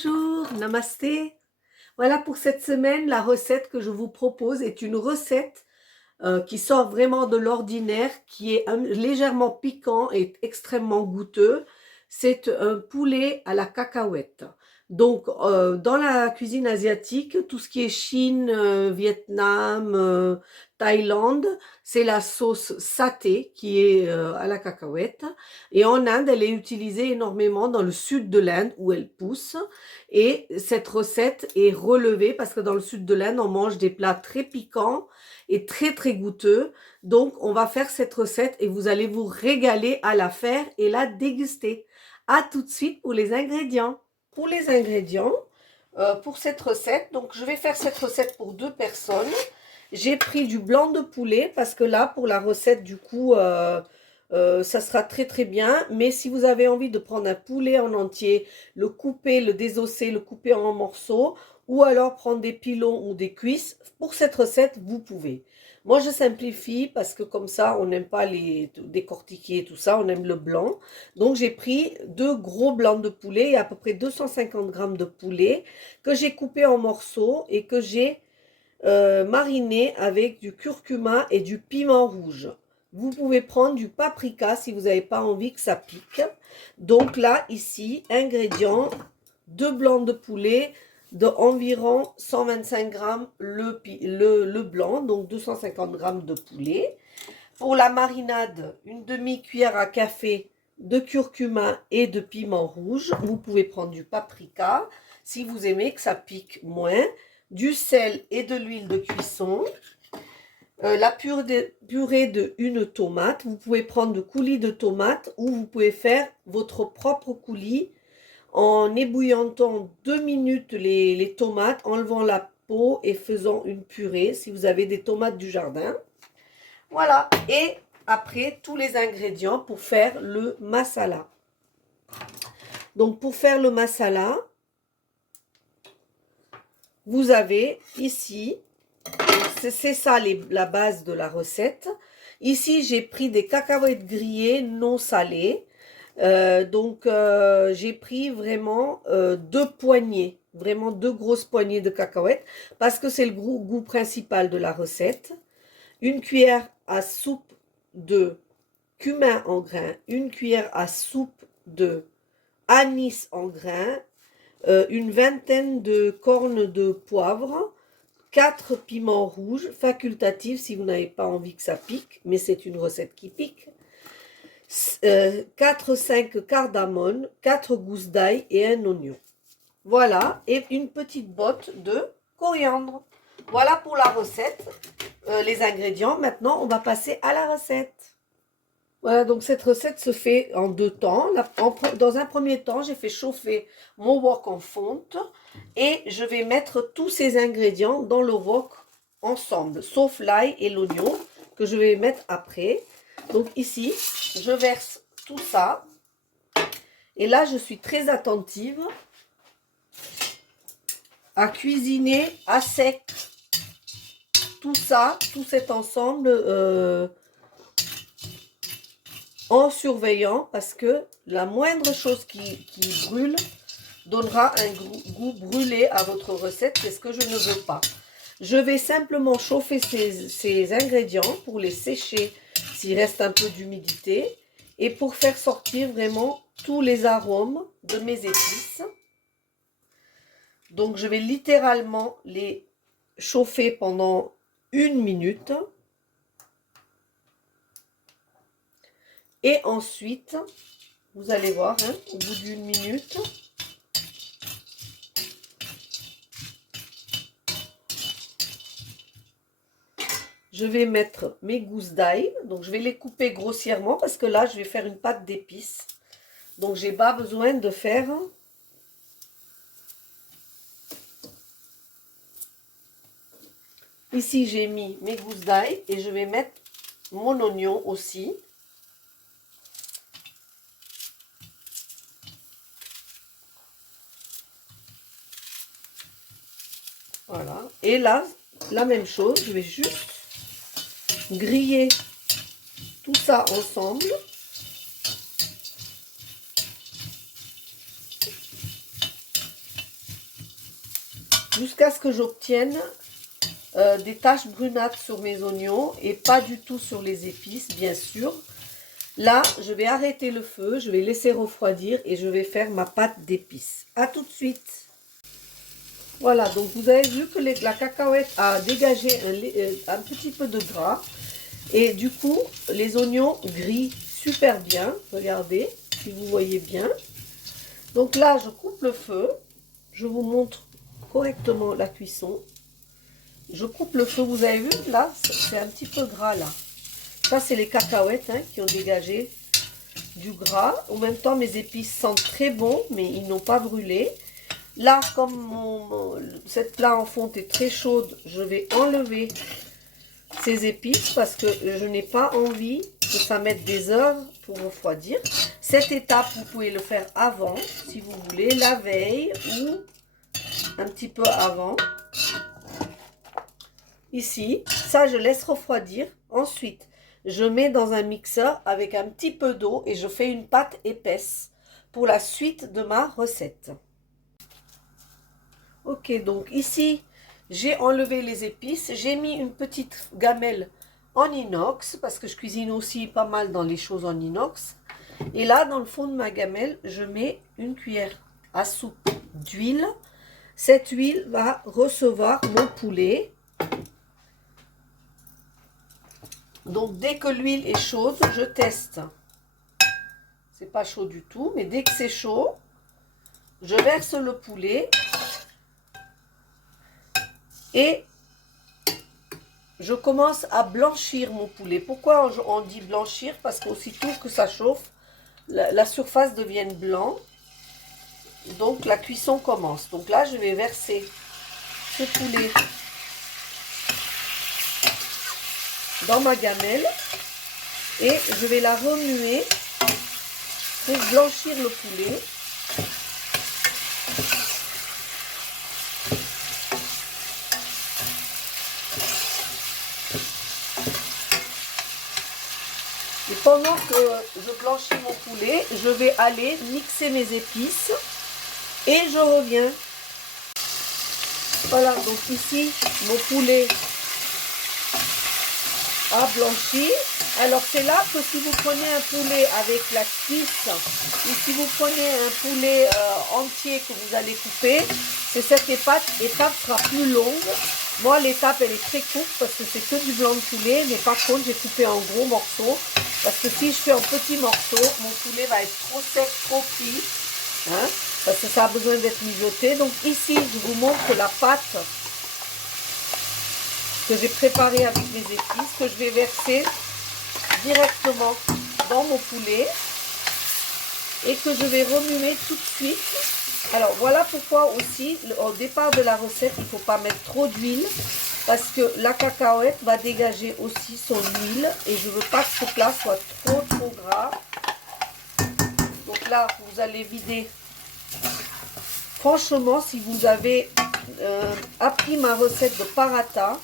Bonjour, namasté. Voilà pour cette semaine, la recette que je vous propose est une recette qui sort vraiment de l'ordinaire, qui est légèrement piquant et extrêmement goûteux. C'est un poulet à la cacahuète. Donc, dans la cuisine asiatique, tout ce qui est Chine, Vietnam, Thaïlande, c'est la sauce saté qui est à la cacahuète. Et en Inde, elle est utilisée énormément dans le sud de l'Inde où elle pousse. Et cette recette est relevée parce que dans le sud de l'Inde, on mange des plats très piquants et très très goûteux. Donc, on va faire cette recette et vous allez vous régaler à la faire et la déguster. À tout de suite pour les ingrédients. Pour les ingrédients, pour cette recette, donc je vais faire cette recette pour 2 personnes. J'ai pris du blanc de poulet parce que là, pour la recette, du coup, ça sera très très bien. Mais si vous avez envie de prendre un poulet en entier, le couper, le désosser, le couper en morceaux, ou alors prendre des pilons ou des cuisses, pour cette recette, vous pouvez. Moi, je simplifie parce que comme ça, on n'aime pas les décortiquer et tout ça, on aime le blanc. Donc, j'ai pris 2 gros blancs de poulet, à peu près 250 grammes de poulet, que j'ai coupé en morceaux et que j'ai mariné avec du curcuma et du piment rouge. Vous pouvez prendre du paprika si vous n'avez pas envie que ça pique. Donc là, ici, ingrédients, 2 blancs de poulet de environ 125 grammes le blanc, donc 250 grammes de poulet. Pour la marinade, une demi-cuillère à café de curcuma et de piment rouge. Vous pouvez prendre du paprika si vous aimez que ça pique moins, du sel et de l'huile de cuisson. La purée de une tomate. Vous pouvez prendre de coulis de tomates ou vous pouvez faire votre propre coulis en ébouillantant 2 minutes les tomates, enlevant la peau et faisant une purée si vous avez des tomates du jardin. Voilà, et après tous les ingrédients pour faire le masala. Donc pour faire le masala, vous avez ici, c'est ça la base de la recette. Ici, j'ai pris des cacahuètes grillées non salées. J'ai pris vraiment 2 poignées, vraiment 2 grosses poignées de cacahuètes, parce que c'est le goût principal de la recette. Une cuillère à soupe de cumin en grains, une cuillère à soupe de anis en grains, une vingtaine de cornes de poivre, 4 piments rouges, facultatifs si vous n'avez pas envie que ça pique, mais c'est une recette qui pique, 4-5 cardamones, 4 gousses d'ail et un oignon. Voilà, et une petite botte de coriandre. Voilà pour la recette, les ingrédients. Maintenant, on va passer à la recette. Voilà, donc cette recette se fait en 2 temps. Dans un premier temps, j'ai fait chauffer mon wok en fonte et je vais mettre tous ces ingrédients dans le wok ensemble, sauf l'ail et l'oignon que je vais mettre après. Donc ici, je verse tout ça et là, je suis très attentive à cuisiner à sec tout ça, tout cet ensemble en surveillant parce que la moindre chose qui brûle donnera un goût brûlé à votre recette. C'est ce que je ne veux pas. Je vais simplement chauffer ces ingrédients pour les sécher s'il reste un peu d'humidité et pour faire sortir vraiment tous les arômes de mes épices. Donc je vais littéralement les chauffer pendant 1 minute. Et ensuite, vous allez voir, hein, au bout d'1 minute, je vais mettre mes gousses d'ail. Donc, je vais les couper grossièrement parce que là, je vais faire une pâte d'épices. Donc, j'ai pas besoin de faire... Ici, j'ai mis mes gousses d'ail et je vais mettre mon oignon aussi. Voilà. Et là, la même chose, je vais juste griller tout ça ensemble. jusqu'à ce que j'obtienne des taches brunâtres sur mes oignons et pas du tout sur les épices, bien sûr. Là, je vais arrêter le feu, je vais laisser refroidir et je vais faire ma pâte d'épices. À tout de suite. Voilà, donc vous avez vu que la cacahuète a dégagé un petit peu de gras. Et du coup, les oignons grillent super bien. Regardez, si vous voyez bien. Donc là, je coupe le feu. Je vous montre correctement la cuisson. Je coupe le feu, vous avez vu, là, c'est un petit peu gras, là. Ça, c'est les cacahuètes qui ont dégagé du gras. En même temps, mes épices sentent très bon, mais ils n'ont pas brûlé. Là, comme cette plat en fonte est très chaude, je vais enlever ces épices parce que je n'ai pas envie que ça mette des heures pour refroidir. Cette étape, vous pouvez le faire avant, si vous voulez, la veille ou un petit peu avant. Ici, ça, je laisse refroidir. Ensuite, je mets dans un mixeur avec un petit peu d'eau et je fais une pâte épaisse pour la suite de ma recette. Ok, donc ici, j'ai enlevé les épices. J'ai mis une petite gamelle en inox parce que je cuisine aussi pas mal dans les choses en inox. Et là, dans le fond de ma gamelle, je mets une cuillère à soupe d'huile. Cette huile va recevoir mon poulet. Donc, dès que l'huile est chaude, je teste. C'est pas chaud du tout, mais dès que c'est chaud, je verse le poulet et je commence à blanchir mon poulet. Pourquoi on dit blanchir? Parce qu'aussitôt que ça chauffe, la surface devient blanc. Donc, la cuisson commence. Donc là, je vais verser ce poulet dans ma gamelle et je vais la remuer pour blanchir le poulet. Et pendant que je blanchis mon poulet, je vais aller mixer mes épices et je reviens. Voilà, donc ici, mon poulet a blanchi. Alors c'est là que si vous prenez un poulet avec la cuisse ou si vous prenez un poulet entier que vous allez couper, c'est cette étape sera plus longue. Moi l'étape elle est très courte parce que c'est que du blanc de poulet, mais par contre j'ai coupé en gros morceaux parce que si je fais en petits morceaux, mon poulet va être trop sec, trop cuit, parce que ça a besoin d'être mijoté. Donc ici je vous montre la pâte que j'ai préparée avec mes épices, que je vais verser directement dans mon poulet et que je vais remuer tout de suite. Alors voilà pourquoi aussi au départ de la recette il ne faut pas mettre trop d'huile parce que la cacahuète va dégager aussi son huile et je ne veux pas que ce plat soit trop gras. Donc là vous allez vider. Franchement, si vous avez appris ma recette de paratha,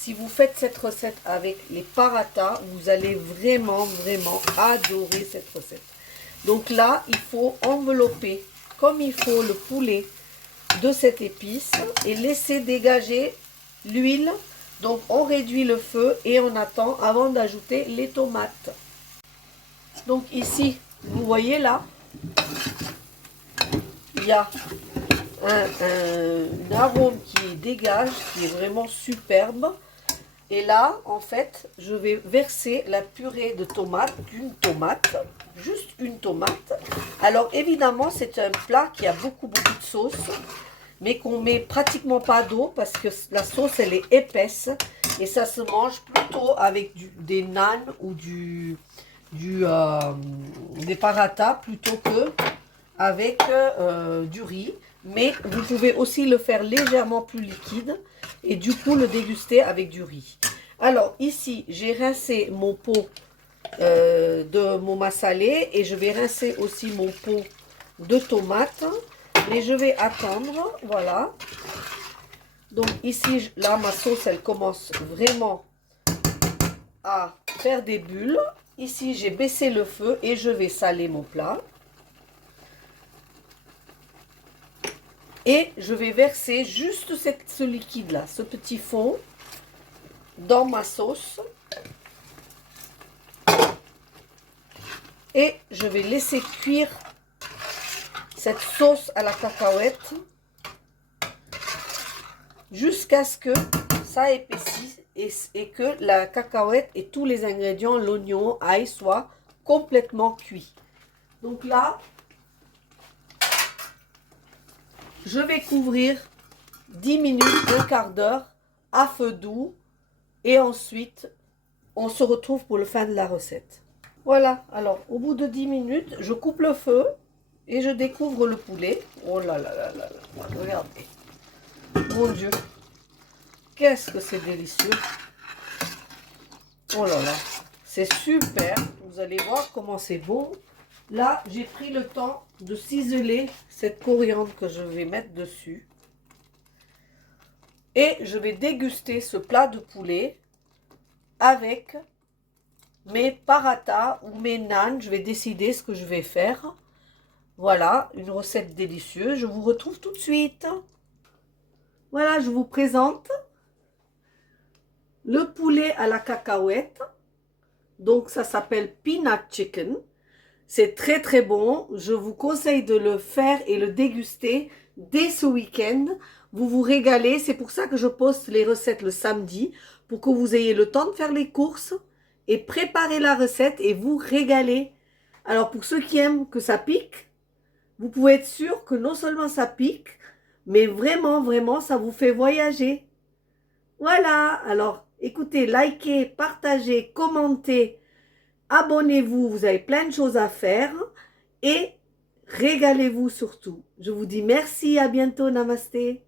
si vous faites cette recette avec les parathas, vous allez vraiment adorer cette recette. Donc là, il faut envelopper comme il faut le poulet de cette épice et laisser dégager l'huile. Donc on réduit le feu et on attend avant d'ajouter les tomates. Donc ici, vous voyez là, il y a un arôme qui dégage, qui est vraiment superbe. Et là, en fait, je vais verser la purée de tomates, d'une tomate, juste une tomate. Alors évidemment, c'est un plat qui a beaucoup de sauce, mais qu'on met pratiquement pas d'eau parce que la sauce, elle est épaisse et ça se mange plutôt avec des nanes ou des parathas plutôt que avec du riz. Mais vous pouvez aussi le faire légèrement plus liquide et du coup le déguster avec du riz. Alors ici, j'ai rincé mon pot de mon massalé et je vais rincer aussi mon pot de tomates. Et je vais attendre, voilà. Donc ici, là, ma sauce, elle commence vraiment à faire des bulles. Ici, j'ai baissé le feu et je vais saler mon plat. Et je vais verser juste ce liquide-là, ce petit fond, dans ma sauce. Et je vais laisser cuire cette sauce à la cacahuète jusqu'à ce que ça épaississe et que la cacahuète et tous les ingrédients, l'oignon, ail, soient complètement cuits. Donc là, je vais couvrir 10 minutes, un quart d'heure à feu doux et ensuite on se retrouve pour le fin de la recette. Voilà, alors au bout de 10 minutes, je coupe le feu et je découvre le poulet. Oh là là là là là, regardez. Mon Dieu, qu'est-ce que c'est délicieux. Oh là là, c'est super. Vous allez voir comment c'est bon. Là, j'ai pris le temps de ciseler cette coriandre que je vais mettre dessus. Et je vais déguster ce plat de poulet avec mes parathas ou mes naans. Je vais décider ce que je vais faire. Voilà, une recette délicieuse. Je vous retrouve tout de suite. Voilà, je vous présente le poulet à la cacahuète. Donc, ça s'appelle peanut chicken. C'est très très bon. Je vous conseille de le faire et le déguster dès ce week-end. Vous vous régalez. C'est pour ça que je poste les recettes le samedi, pour que vous ayez le temps de faire les courses et préparer la recette et vous régaler. Alors, pour ceux qui aiment que ça pique, vous pouvez être sûr que non seulement ça pique, mais vraiment, vraiment, ça vous fait voyager. Voilà. Alors, écoutez, likez, partagez, commentez. Abonnez-vous, vous avez plein de choses à faire et régalez-vous surtout. Je vous dis merci, à bientôt, namasté.